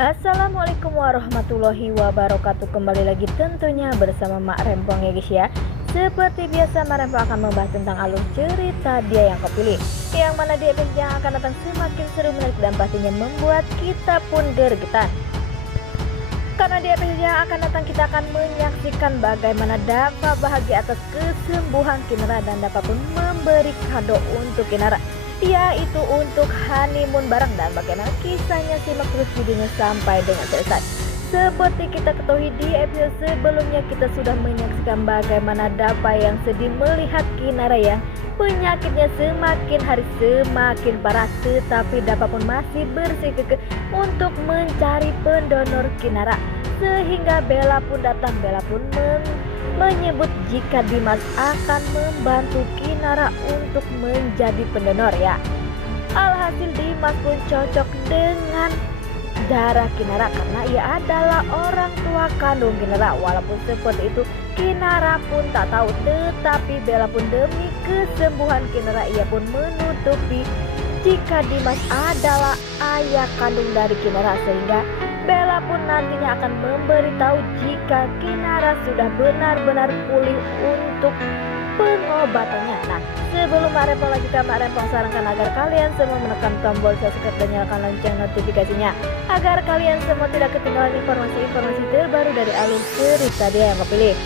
Assalamualaikum warahmatullahi wabarakatuh. Kembali lagi tentunya bersama Mak Rempong ya guys ya. Seperti biasa Mak Rempong akan membahas tentang alur cerita Dia Yang Kau Pilih, yang mana di episode yang akan datang semakin seru, menarik dan pastinya membuat kita pun gergetan. Karena di episode yang akan datang kita akan menyaksikan bagaimana Dava bahagia atas kesembuhan Kinara dan Dava pun memberi kado untuk Kinara, yaitu untuk honeymoon bareng, dan bagaimana kisahnya simak terus videonya sampai dengan selesai. Seperti kita ketahui di episode sebelumnya kita sudah menyaksikan bagaimana Dava yang sedih melihat Kinara yang penyakitnya semakin hari semakin parah, tetapi Dava pun masih bersikukuh untuk mencari pendonor Kinara. Sehingga Bella pun datang. Bella pun menyebut jika Dimas akan membantu Kinara untuk menjadi pendonor ya. Alhasil Dimas pun cocok dengan darah Kinara karena ia adalah orang tua kandung Kinara. Walaupun seperti itu Kinara pun tak tahu, tetapi Bella pun demi kesembuhan Kinara ia pun menutupi jika Dimas adalah ayah kandung dari Kinara, sehingga Bella pun nantinya akan memberitahu jika Kinara sudah benar-benar pulih untuk pengobatannya. Nah, sebelum Mak Rempong lanjutkan, Mak Rempong sarankan agar kalian semua menekan tombol subscribe dan nyalakan lonceng notifikasinya, agar kalian semua tidak ketinggalan informasi-informasi terbaru dari alur cerita Dia Yang Kau Pilih.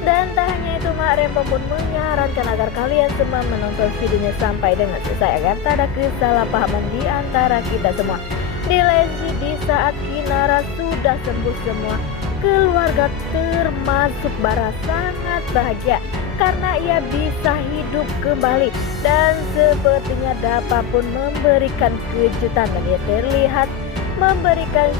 Dan tak hanya itu, Mak Rempong pun menyarankan agar kalian semua menonton videonya sampai dengan selesai agar tak ada kesalahpahaman di antara kita semua. Di saat Kinara sudah sembuh, semua keluarga termasuk Bara sangat bahagia karena ia bisa hidup kembali, dan sepertinya Dava pun memberikan kejutan dan ia terlihat memberikan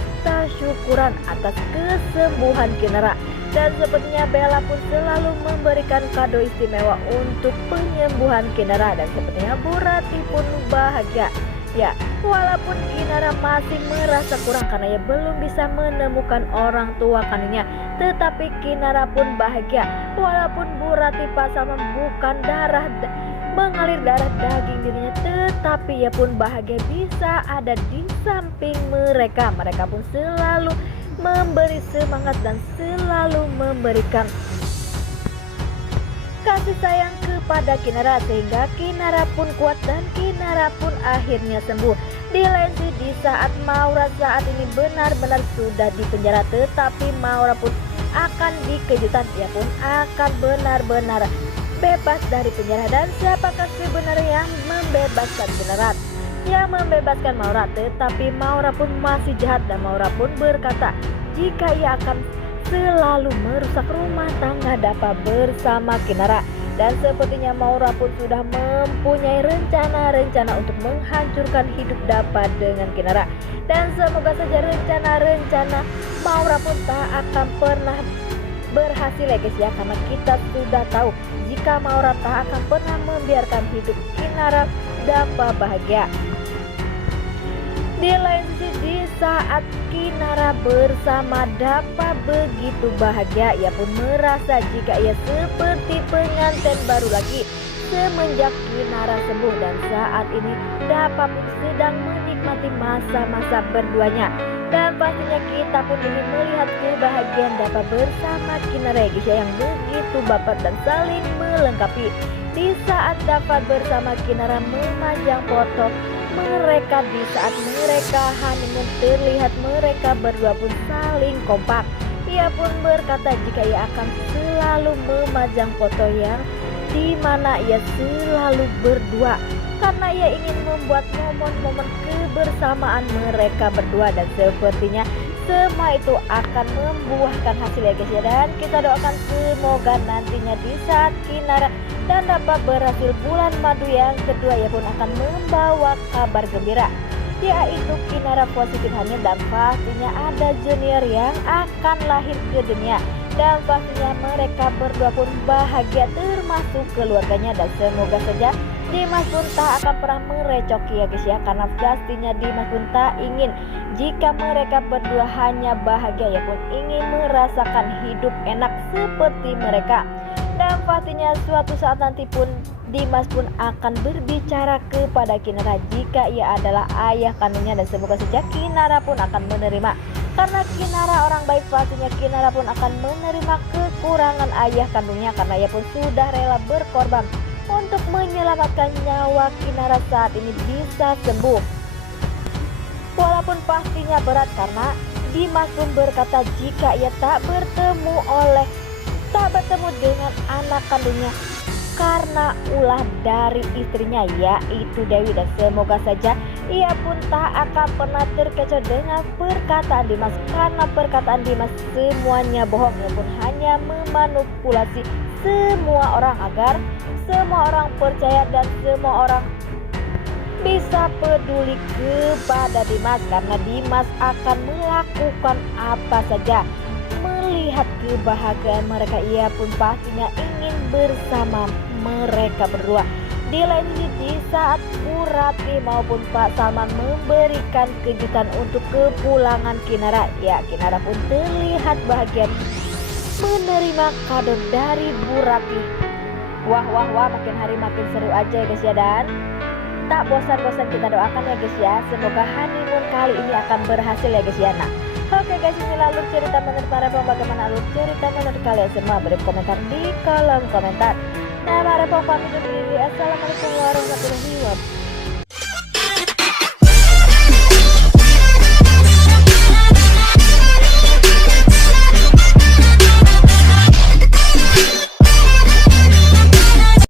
syukuran atas kesembuhan Kinara. Dan sepertinya Bella pun selalu memberikan kado istimewa untuk penyembuhan Kinara, dan sepertinya Bu Rati pun bahagia. Ya, walaupun Kinara masih merasa kurang karena ia belum bisa menemukan orang tua kandungnya, tetapi Kinara pun bahagia. Walaupun Bu Rati pasal bukan mengalir darah daging dirinya, tetapi ia pun bahagia bisa ada di samping mereka. Mereka pun selalu memberi semangat dan selalu memberikan kasih sayang kepada Kinara, sehingga Kinara pun kuat dan Kinara pun akhirnya sembuh. Di lain sisi, di saat Maura saat ini benar-benar sudah di penjara, tetapi Maura pun akan dikejutan, dia pun akan benar-benar bebas dari penjara. Dan siapakah sebenarnya yang membebaskan Kinara? Yang membebaskan Maura, tetapi Maura pun masih jahat, dan Maura pun berkata jika ia akan selalu merusak rumah tangga Dava bersama Kinara. Dan sepertinya Maura pun sudah mempunyai rencana-rencana untuk menghancurkan hidup Dava dengan Kinara. Dan semoga saja rencana-rencana Maura pun tak akan pernah berhasil ya guys ya, karena kita sudah tahu jika Maura tak akan pernah membiarkan hidup Kinara Dava bahagia. Di lain sisi, di saat Kinara bersama Dava begitu bahagia, ia pun merasa jika ia seperti pengantin baru lagi semenjak Kinara sembuh. Dan saat ini Dava pun sedang menikmati masa-masa berduanya, dan pastinya kita pun ingin melihat kebahagiaan Dava bersama Kinara yang begitu baper dan saling melengkapi. Di saat Dava bersama Kinara memajang foto mereka, di saat mereka honeymoon, terlihat mereka berdua pun saling kompak. Ia pun berkata jika ia akan selalu memajang foto yang dimana ia selalu berdua, karena ia ingin membuat momen-momen kebersamaan mereka berdua. Dan sepertinya semua itu akan membuahkan hasil ya guys ya, dan kita doakan semoga nantinya di saat Kinara dan Dava berhasil bulan madu yang kedua, ia pun akan membawa kabar gembira, yaitu Kinara positif hamil, dan pastinya ada junior yang akan lahir ke dunia. Dan pastinya mereka berdua pun bahagia termasuk keluarganya, dan semoga saja Dimas pun tak akan pernah merecoki ya guys ya, karena pastinya Dimas pun tak ingin jika mereka berdua hanya bahagia, ia pun ingin merasakan hidup enak seperti mereka. Dan yang pastinya suatu saat nanti pun Dimas pun akan berbicara kepada Kinara jika ia adalah ayah kandungnya, dan semoga saja Kinara pun akan menerima. Karena Kinara orang baik, pastinya Kinara pun akan menerima kekurangan ayah kandungnya karena ia pun sudah rela berkorban untuk menyelamatkan nyawa Kinara saat ini bisa sembuh. Walaupun pastinya berat karena Dimas pun berkata jika ia tak bertemu dengan anak kandungnya karena ulah dari istrinya yaitu Dewi, dan semoga saja ia pun tak akan pernah terkecoh dengan perkataan Dimas karena perkataan Dimas semuanya bohong. Ia pun hanya memanipulasi semua orang agar semua orang percaya dan semua orang bisa peduli kepada Dimas karena Dimas akan melakukan apa saja melihat kebahagiaan mereka. Ia pun pastinya ingin bersama mereka berdua. Di lain sisi, di saat Bu Ratih maupun Pak Salman memberikan kejutan untuk kepulangan Kinara, Kinara pun terlihat bahagia menerima kado dari Bu Ratih. Wah, makin hari makin seru aja ya guys ya, dan tak bosan-bosan kita doakan ya guys ya, semoga honeymoon kali ini akan berhasil ya guys ya. Nah, oke guys, inilah alur cerita menurut para Rempong. Bagaimana alur cerita menurut kalian semua? Beri komentar di kolom komentar. Nah, para Rempong pamit undur diri. Assalamualaikum warahmatullahi wabarakatuh.